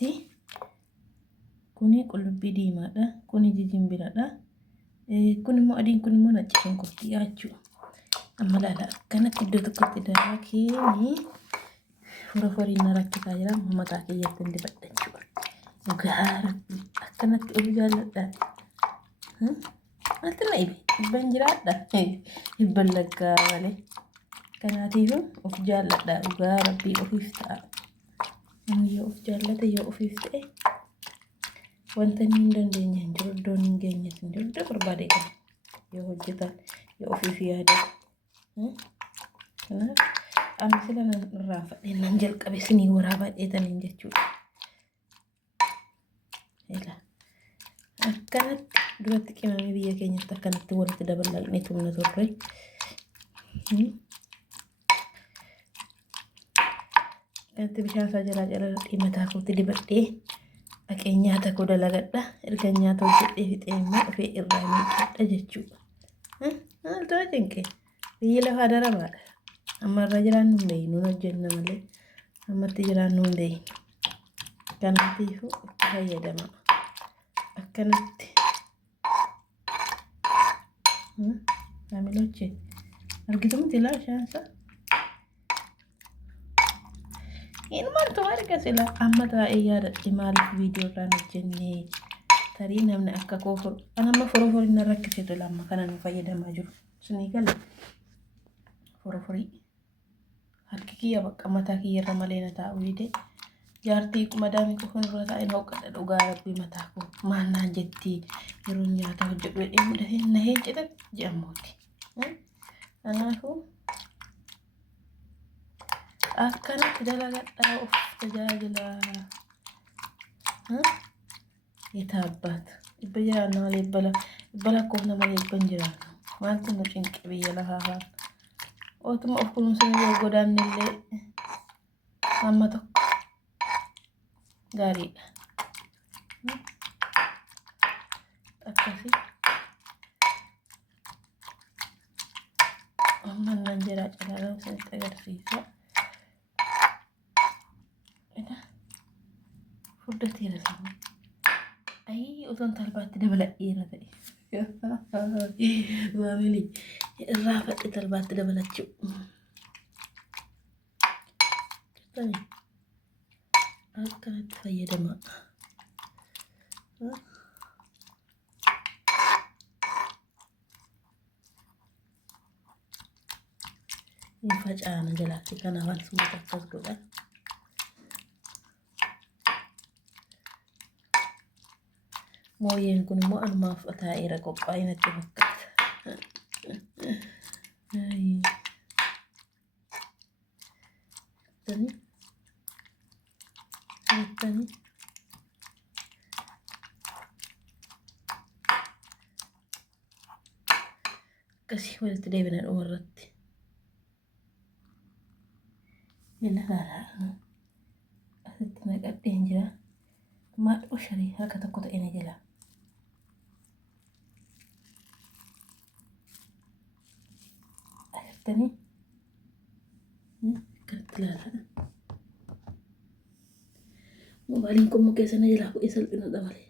akkanatti kuni qullubbii diimaadha. Kuni jinjimbiradha. Kun immoo adiin kun immoo nacci shunkurtii jechuudha. Amma laala akkanatti iddoo tokkotti darakeeni foroforiin na rakkisaa jira. Mataa keeyyatti hin dibadha jechuudha. Dhugaa rabbii akkanatti of jaalladha. Maaltu na ibe? Ibban jiraadha. Ibban laggaa malee. Kanaatiif of jaalladha. Dhugaa rabbii ofiif ta'a. Namni yoo of jaallate yoo ofiif ta'e wanta inni hin dandeenye hin jiru. Iddoon hin geenye hin jiru. Iddoo barbaade qaba. Yoo hojjetan yoo ofiif yaada. Kanaaf amma sila irraa fadheennan jalqabe isinii waraabaa dheetaniin jechuudha. Akkanatti duratti qimamee biyya keenyatti akkanatti walitti dabalaqnee tumna turre. Kanatti bishaan isaa jalaa jalatti mataa kootti dibadhee dhaqee nyaata koo dalagadha. Erga nyaata hojjedhee fixee immoo ofii irraa miidhadha jechuudha. Maaltu cinqee? Biyyi lafaa darabaadha. Amma irra jiraannu hin beeknu hojjenna malee ammatti jiraannu hin beeknu. Kanaatiifuu itti fayyadama. Akkanatti maamiloche argitumti ilaa shaansa inumaltu arga sila amma taa'ee yaadadhe maaliif viidiyoo irraan hojjennee tarii namni akka koofur anamma foroforiin na rakkiseetu lamma kana nu fayyadamaa jiru sunii gala foroforii harki kiyya bakka mataa kiyya irra malee na taa'u hidee jaartii madaamii kofon irra taa'een hooqadha dhugaa rabbii mataa koo maannaan jettii yeroo nyaata hojjedhu jedhee mudahee na heeccita jedhamuuti. Kanaafuu akkanatti dalagadhaa of tajaajila የታባት ይበጃና ይበላ ኮነ ማለ ይበንጅራ ማለት ነው ጭንቅ በየለሃሃ ኦትም ኦፍኩም ስለ ጎዳንለ አመቶ ጋሪ አካፊ አማን እንጀራ ጨላላው ሰጠገር ሲይዛ እዳ ፍርደት ይረሳው አይ ኦቶን ታልባት ደበለቅ ይረሳይ ዋሚሊ ራፈጥ ታልባት ደበለችው ተኒ አከነት ፈየደማ ይፈጫና ጀላቲ ከናዋል ስሙታ ተስጎዳ ሞየን ኩን ሞ አንማፈታ ይረቆጳ አይነት ተፈከት አይ ተኒ ከሲ ወልት ደብና ወረት يلا أخذت قدين جلا ما أشري هكذا تقطع إنا جلا أخذتني كنت لا مو بالينكم مكيسنا جلا أبو إسال بنا دمالي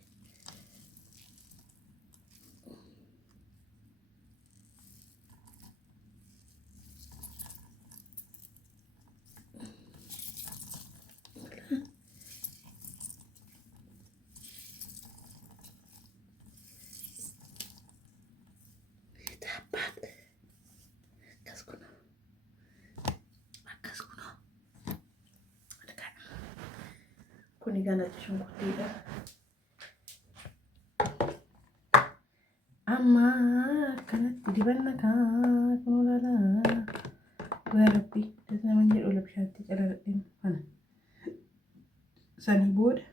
kuni kana shunkurtiidha amma kanatti dibanna kunulala garabbi dasna manje dole bishatti calaladhin kana sani booda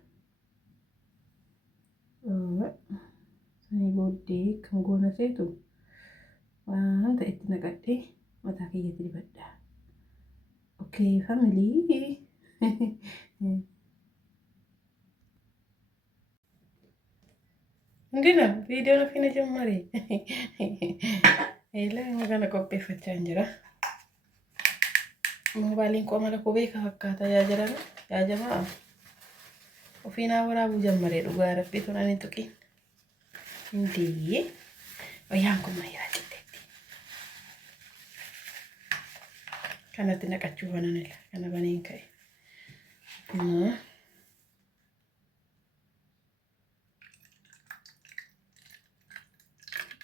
sani boodde kan goona seetu wanta itti naqadhe mataa kiyyatti dibadha okay family Ndina video na fine jammare ela magana koppe faccia jira mobalin ko mala ko be ka fakkata ya jira ya jamaa Ofiinaa waraabuu jammaree dhugaa rabbii turanii tuqin. Indii wayyaan kun mayyaa jetteetti. Kanatti naqachuu bananila. Kana baneen ka'e.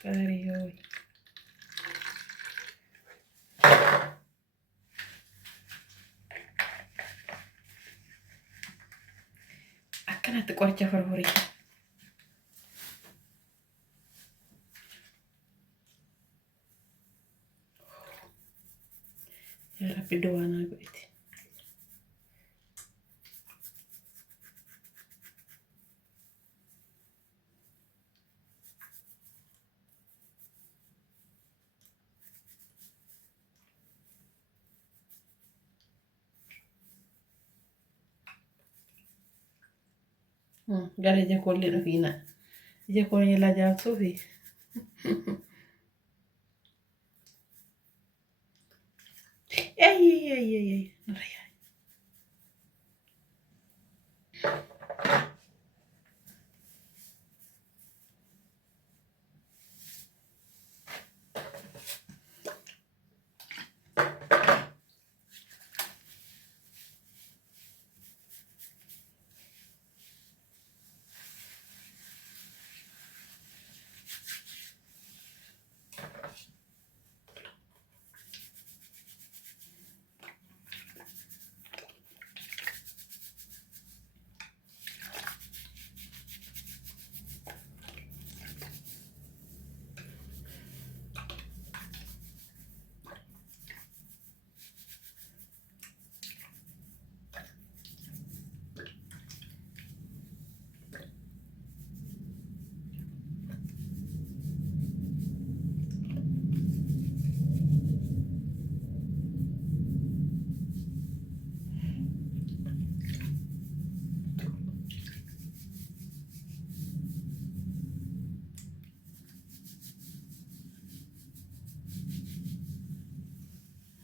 Qariyoo. Akkanatti qoricha furfurii. Yaa Rabbi du'aanaa godhite. Gara ija koollee dhufiina. Ija koollee la jaamsuu fi. Ay.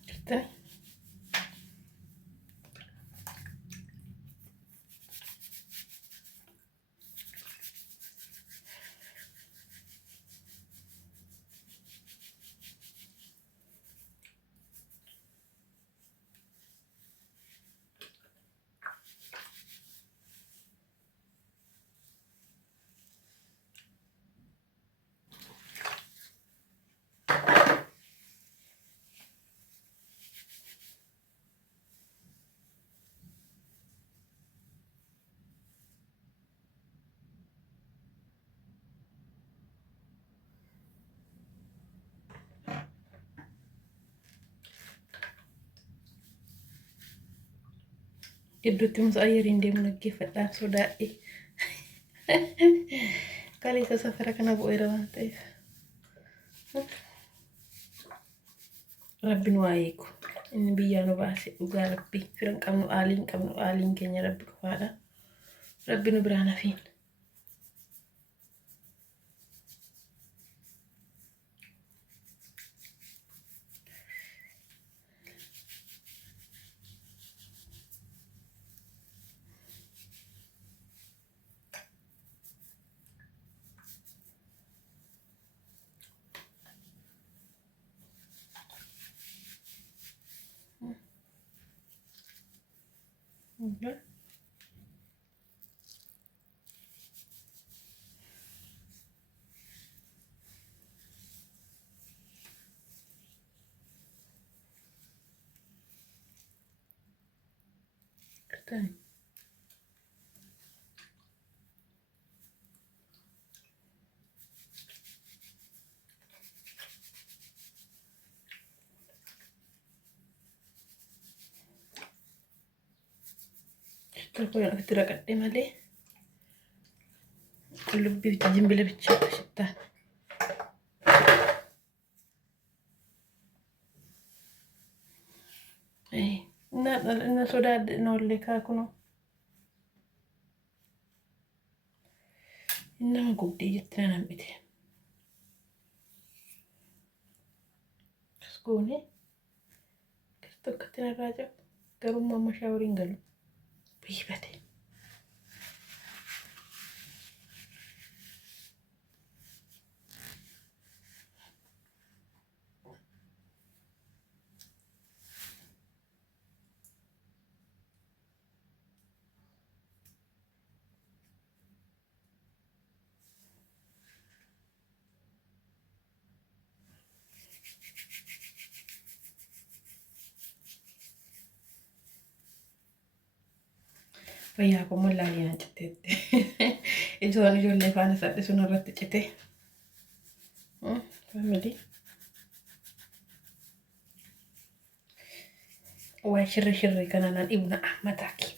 Gitu. Gidduutti musa ayyariin deemu naggeeffadhaan sodaadhe. Kaleessa safara kana bu'eera waan ta'eef. Rabbi nu haa eegu. Inni biyyaa nu baase dhugaa Rabbi. Firan qabnu aaliin keenya Rabbi qofaadha. Rabbi nu biraan hafiin. Okay. Good. Kalau yang tidak kadeh malah lebih jimbel bicara kita. Na sudah nol aku no. Ini aku di jalan itu. Sekolah, kita ketemu raja, ke rumah masyawarin galu. Bihbade. fayyaa koo mul'aan yaa citeetti ijoon ijoollee faana sadhi sun irratti cite family waa shirri kana nan ibna mataa kee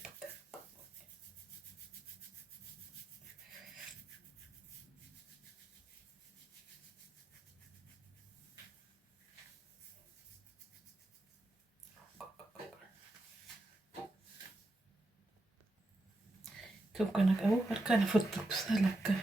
Tukana qabu harkaan furtuqsa lakka.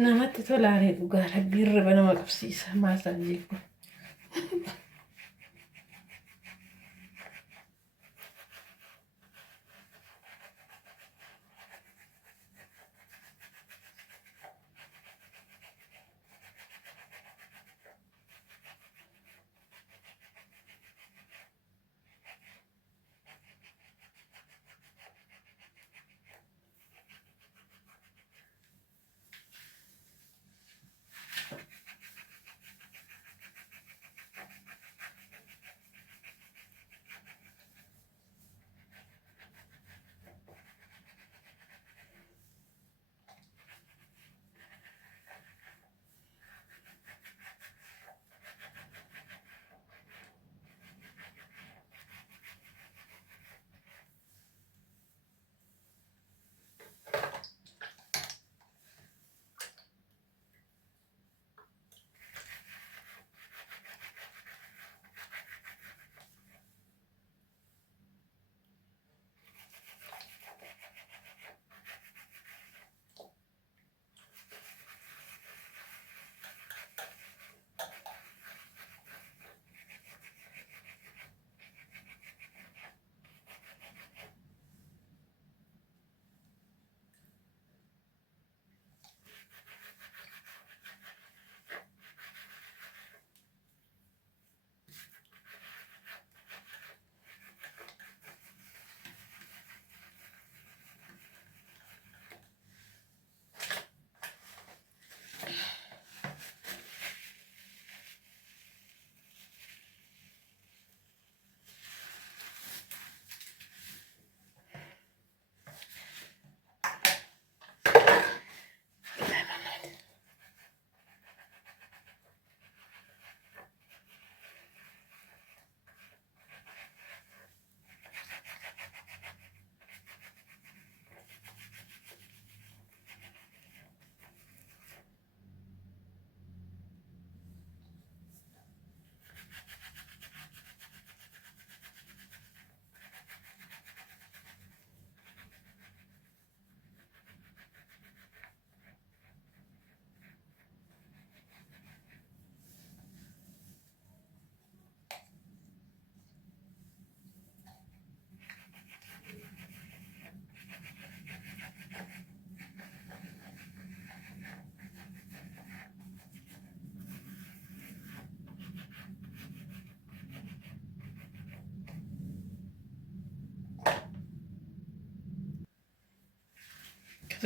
Namatti tolaanii dhugaa rabbii irra nama qabsiisa maasaajii kun.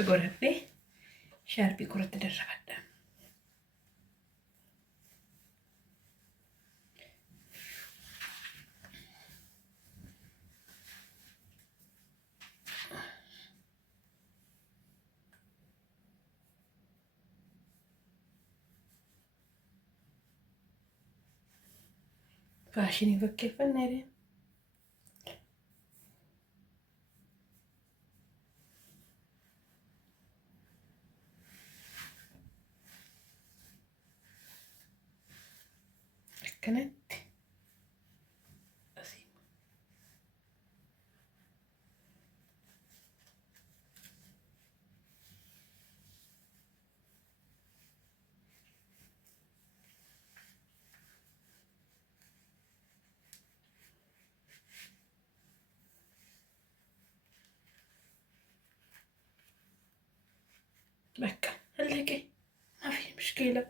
Godhadhee shaarbii koratti darrafadha. Faashinii fakkeeffannee kanatti بك هلكي ما في مشكلة.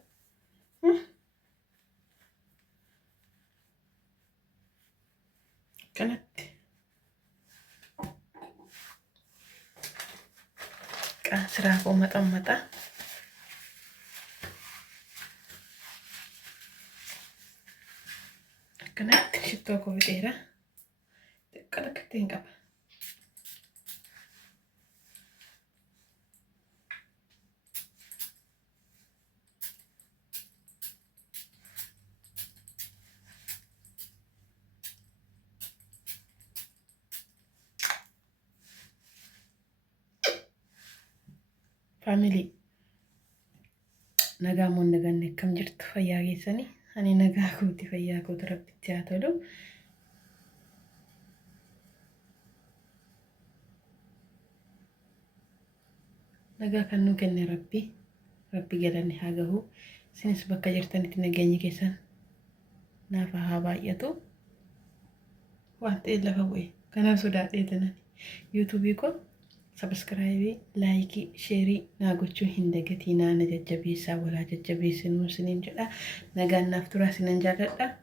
كانت سراكو مطمطة كانت شتوكو بديرة تقلق تنقب فاميلي نجامون نجاني كم جرت فياغي سني أنا نجاكو تفياكو تربي تياتلو نجا كانو كني ربي جلاني حاجة هو سنس بكا جرتني تنجاني كيسان نافا هابا يتو وانت إلا فوي كان سودات إيتنا يوتيوبيكو سبسكرايبي لايكي شيري ناغوچو هندگتينا نججبيسا ولا ججبيسن مسلين جدا نغان نفترا سننجادتا